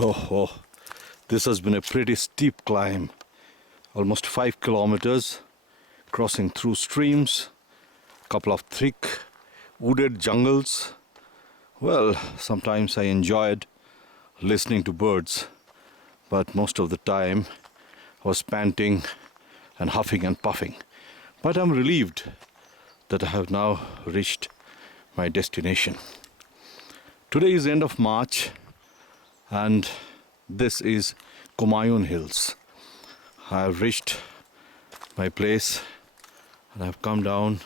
Oh, this has been a pretty steep climb. Almost 5 kilometers, crossing through streams, couple of thick wooded jungles. Well, sometimes I enjoyed listening to birds, but most of the time I was panting and huffing and puffing. But I'm relieved that I have now reached my destination. Today is end of March and this is Kumaun Hills. I have reached my place and I have come down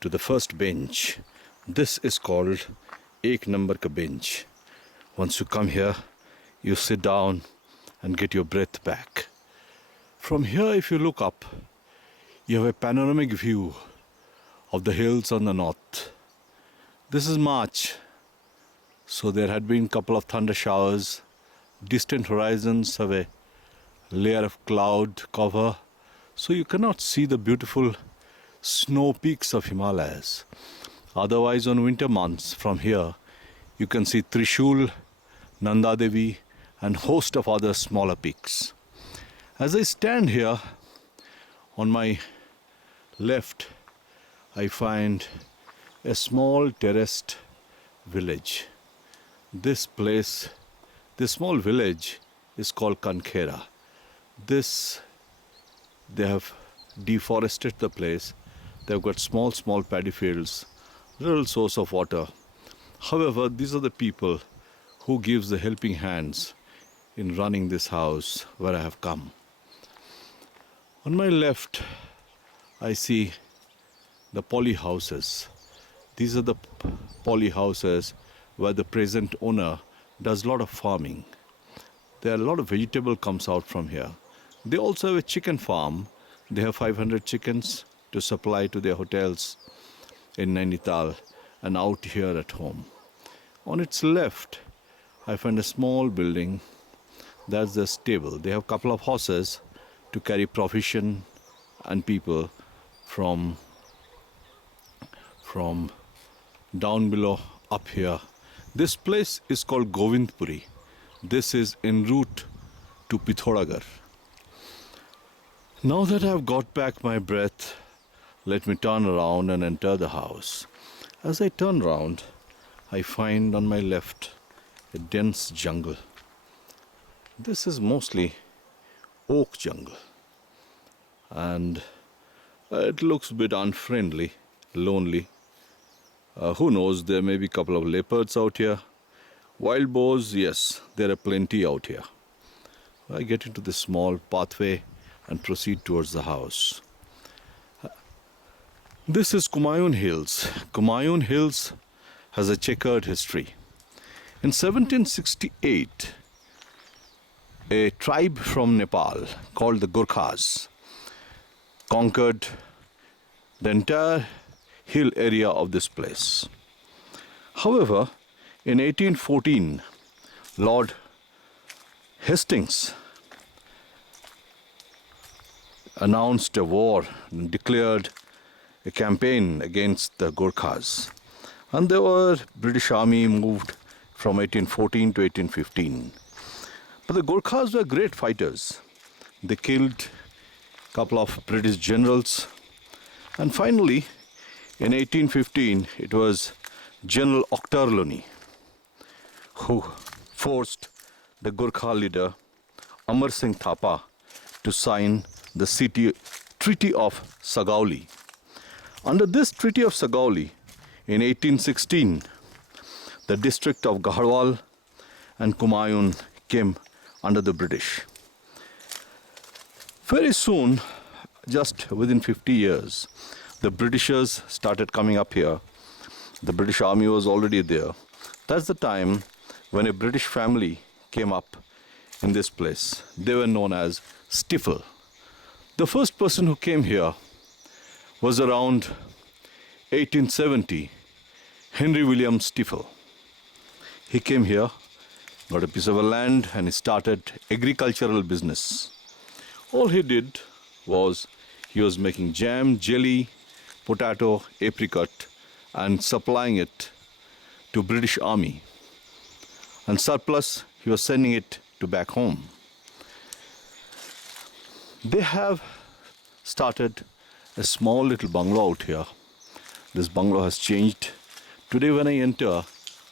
to the first bench. This is called Ek Number Ka Bench. Once you come here, you sit down and get your breath back. From here, if you look up, you have a panoramic view of the hills on the north. This is March, so there had been a couple of thunder showers. Distant horizons have a layer of cloud cover, so you cannot see the beautiful snow peaks of Himalayas. Otherwise, on winter months from here, you can see Trishul, Nanda Devi, and host of other smaller peaks. As I stand here, on my left, I find a small terraced village. This small village is called Kankhera. They have deforested the place. They've got small paddy fields, little source of water. However, these are the people who gives the helping hands in running this house where I have come. On my left, I see the poly houses. These are the poly houses where the present owner does a lot of farming. There are a lot of vegetable comes out from here. They also have a chicken farm. They have 500 chickens to supply to their hotels in Nainital and out here at home. On its left, I find a small building. That's the stable. They have a couple of horses to carry provision and people from down below up here. This place is called Govindpuri. This is en route to Pithoragarh. Now that I've got back my breath, let me turn around and enter the house. As I turn around, I find on my left a dense jungle. This is mostly oak jungle. And it looks a bit unfriendly, lonely. Who knows, there may be a couple of leopards out here. Wild boars, yes, there are plenty out here. I get into this small pathway and proceed towards the house. This is Kumaun Hills. Kumaun Hills has a checkered history. In 1768, a tribe from Nepal called the Gurkhas conquered the entire hill area of this place. However, in 1814, Lord Hastings announced a war and declared a campaign against the Gurkhas. And the British Army moved from 1814 to 1815. But the Gurkhas were great fighters. They killed a couple of British generals. And finally, in 1815, it was General Ochterlony who forced the Gurkha leader Amar Singh Thapa to sign the Treaty of Sagauli. Under this Treaty of Sagauli, in 1816, the district of Garhwal and Kumaun came under the British. Very soon, just within 50 years, the Britishers started coming up here. The British Army was already there. That's the time when a British family came up in this place. They were known as Stifel. The first person who came here was around 1870, Henry William Stifel. He came here, got a piece of land, and he started agricultural business. All he did was he was making jam, jelly, potato, apricot, and supplying it to British Army. and surplus he was sending it to back home. They have started a small little bungalow out here. This bungalow has changed. Today when I enter,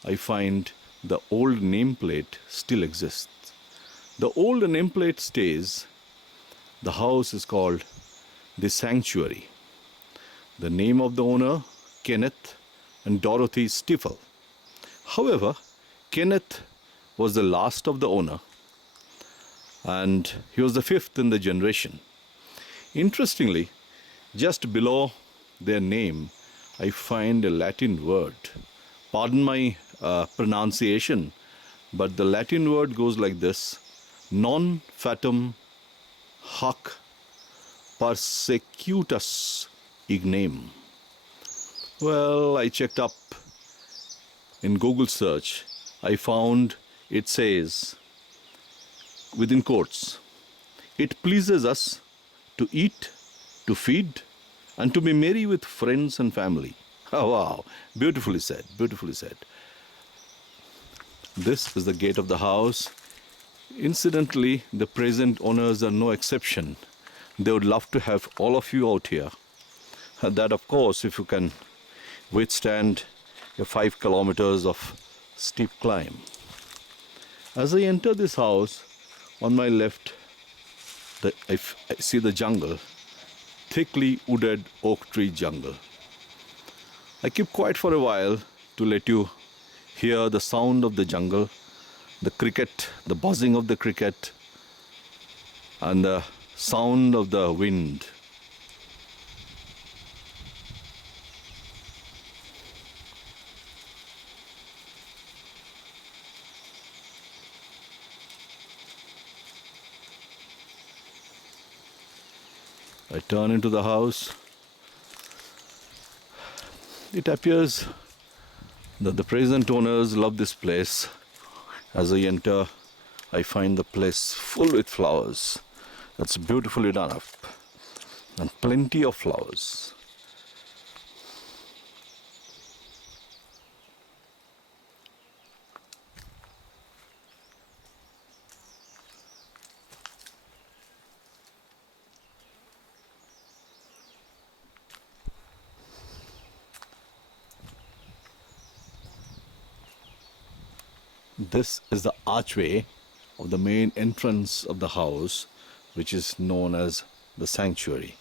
I find the old nameplate still exists. The old nameplate stays. The house is called The Sanctuary. The name of the owner, Kenneth and Dorothy Stiefel. However, Kenneth was the last of the owner, and he was the fifth in the generation. Interestingly, just below their name, I find a Latin word. Pardon my pronunciation, but the Latin word goes like this: non fatum hac persecutus ignem. Well, I checked up in Google search. I found it says, within quotes, it pleases us to eat, to feed, and to be merry with friends and family. Oh, wow. Beautifully said. Beautifully said. This is the gate of the house. Incidentally, the present owners are no exception. They would love to have all of you out here. That, of course, if you can withstand a 5 kilometers of steep climb. As I enter this house, on my left, I see the jungle, thickly wooded oak tree jungle. I keep quiet for a while to let you hear the sound of the jungle, the cricket, the buzzing of the cricket, and the sound of the wind. I turn into the house. It appears that the present owners love this place. As I enter, I find the place full with flowers. That's beautifully done up, and plenty of flowers. This is the archway of the main entrance of the house, which is known as the sanctuary.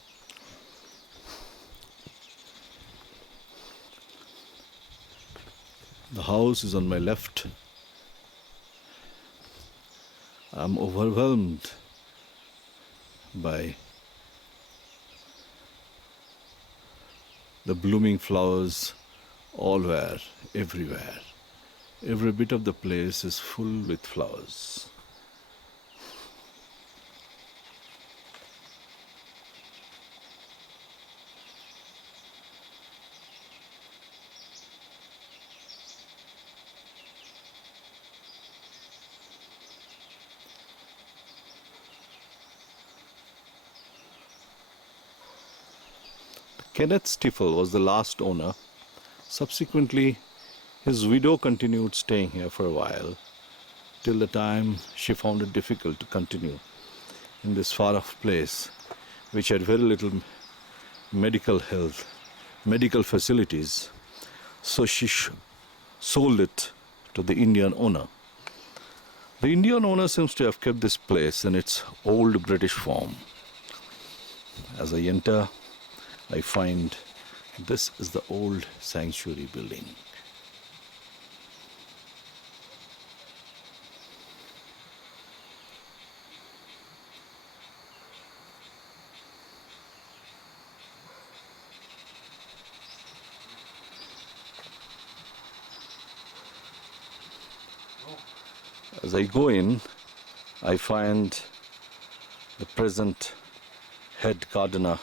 The house is on my left. I'm overwhelmed by the blooming flowers everywhere. Every bit of the place is full with flowers. Kenneth Stiefel was the last owner. Subsequently, his widow continued staying here for a while, till the time she found it difficult to continue in this far-off place, which had very little medical facilities. So she sold it to the Indian owner. The Indian owner seems to have kept this place in its old British form. As I enter, I find this is the old sanctuary building. As I go in, I find the present head gardener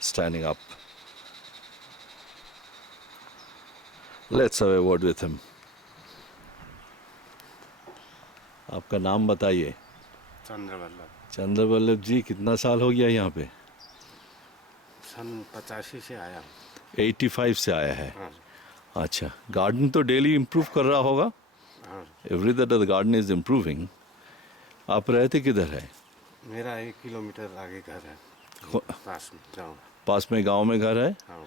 standing up. Let's have a word with him. आपका नाम बताइए। चंद्रवल्लभ जी, कितना साल हो गया यहाँ पे? सन 85 से आया। 85 से आया है। हाँ। अच्छा, गार्डन तो डेली इम्प्रूव कर रहा होगा? हाँ Every day the garden is improving. आप रहते किधर है? मेरा 1 किलोमीटर आगे घर है खो- पास में गाँव पास में गांव में घर है? हाँ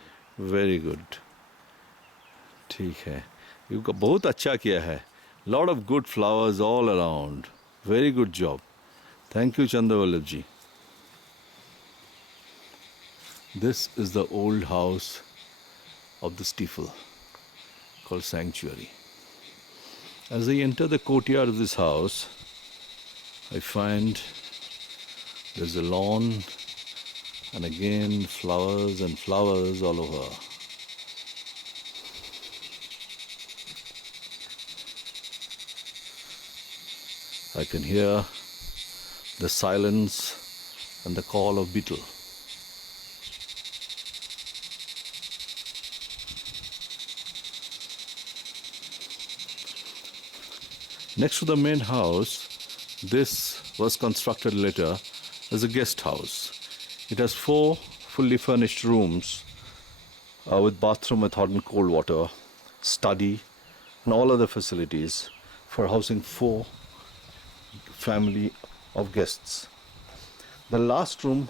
वेरी गुड. ठीक है. बहुत अच्छा किया है. Lot of good flowers all around. Very good job. Thank you, Chandravallabh ji. This is the old house of the steeple called Sanctuary. As I enter the courtyard of this house, I find there's a lawn and again flowers and flowers all over. I can hear the silence and the call of beetle. Next to the main house, this was constructed later as a guest house. It has 4 fully furnished rooms with bathroom with hot and cold water, study, and all other facilities for housing 4 family of guests. The last room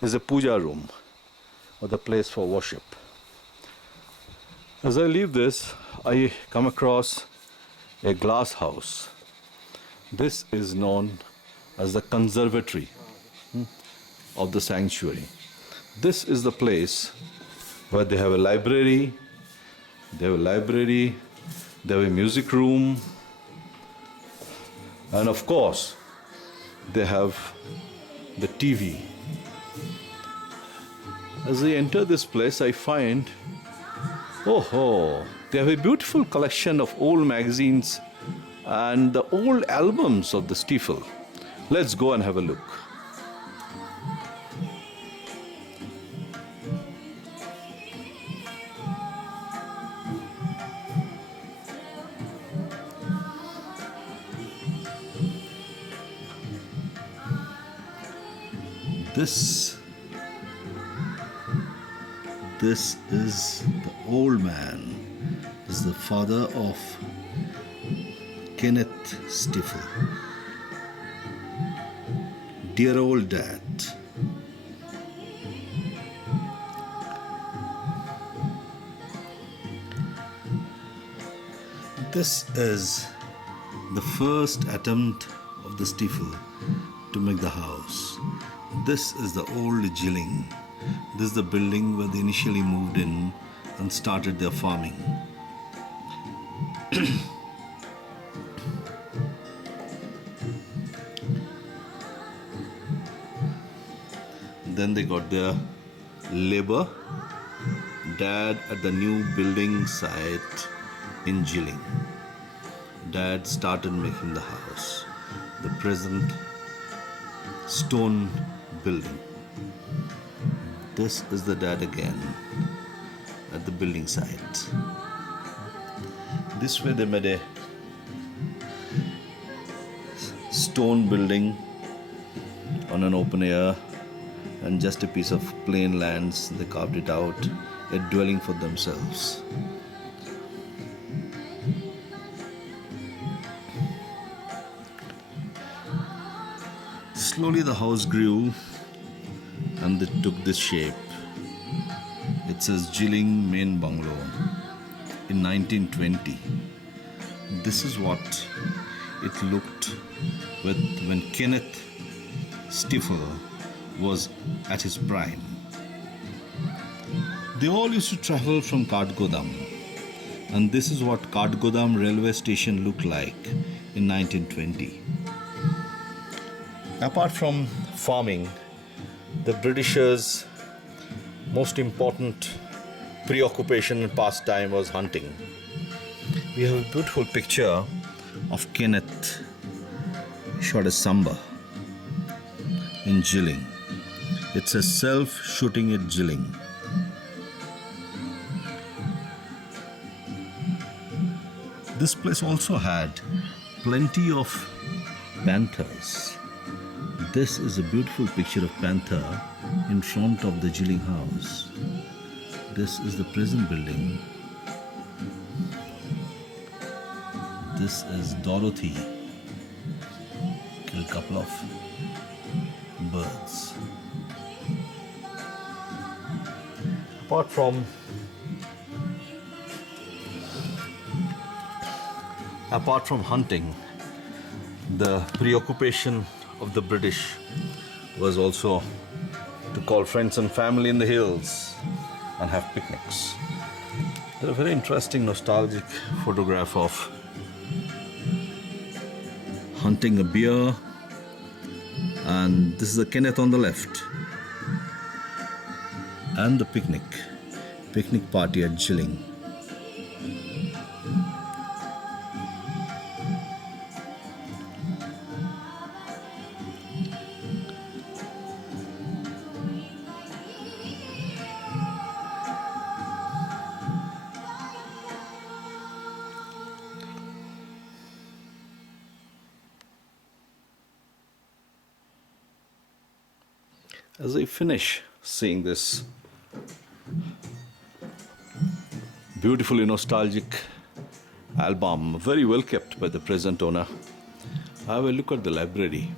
is a puja room, or the place for worship. As I leave this, I come across a glass house. This is known as the conservatory of the sanctuary. This is the place where they have a library, they have a music room, and of course, they have the TV. As I enter this place, I find, they have a beautiful collection of old magazines and the old albums of the steeple. Let's go and have a look. This is the old man. This is the father of Kenneth Steeple. Dear old dad. This is the first attempt of the steeple to make the house. This is the old Jilling. This is the building where they initially moved in and started their farming. Then they got their labor. Dad at the new building site in Jilling. Dad started making the house, the present stone building. This is the dad again at the building site. This way they made a stone building on an open air, and just a piece of plain lands, they carved it out, a dwelling for themselves. Slowly the house grew and it took this shape. It says Jilling Main Bungalow in 1920. This is what it looked with when Kenneth Steeple was at his prime. They all used to travel from Kathgodam, and this is what Kathgodam railway station looked like in 1920. Apart from farming, the Britishers' most important preoccupation and pastime was hunting. We have a beautiful picture of Kenneth shot a samba in Jilling. It's a self-shooting at Jilling. This place also had plenty of panthers. This is a beautiful picture of panther in front of the Jilling house. This is the prison building. This is Dorothy. Killed a couple of birds. Apart from hunting, the preoccupation of the British was also to call friends and family in the hills and have picnics. There's a very interesting nostalgic photograph of hunting a bear, and this is a Kenneth on the left, and the picnic party at Jilling. As I finish seeing this beautifully nostalgic album, very well kept by the present owner, I have a look at the library.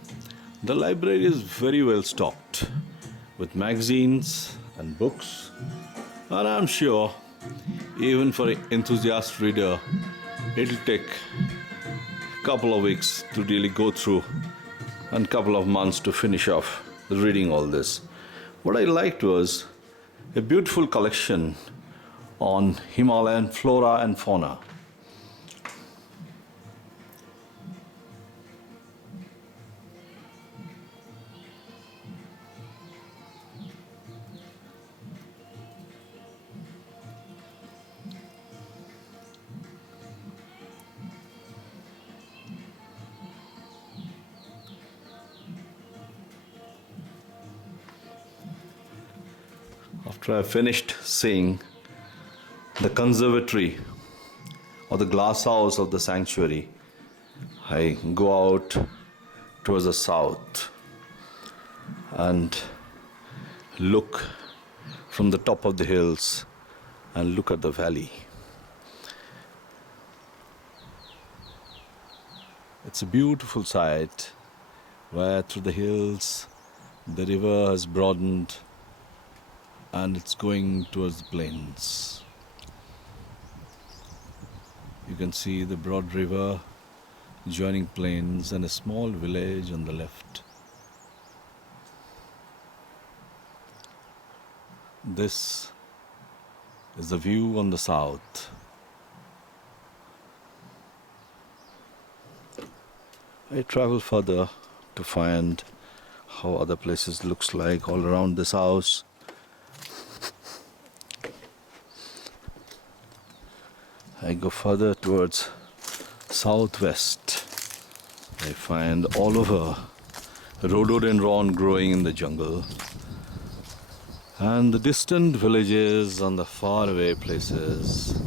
The library is very well stocked with magazines and books, and I'm sure even for an enthusiast reader, it'll take a couple of weeks to really go through and a couple of months to finish off reading all this. What I liked was a beautiful collection on Himalayan flora and fauna. After I finished seeing the conservatory or the glass house of the sanctuary, I go out towards the south and look from the top of the hills and look at the valley. It's a beautiful sight where through the hills the river has broadened and it's going towards the plains. You can see the broad river joining plains and a small village on the left. This is the view on the south. I travel further to find how other places looks like all around this house. I go further towards southwest. I find all over rhododendron growing in the jungle, and the distant villages on the faraway places.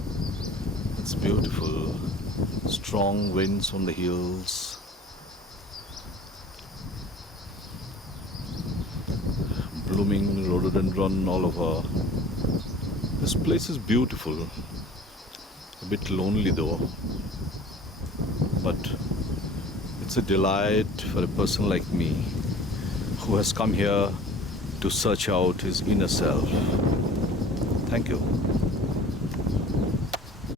It's beautiful. Strong winds from the hills. Blooming rhododendron all over. This place is beautiful. A bit lonely though, but it's a delight for a person like me who has come here to search out his inner self. Thank you.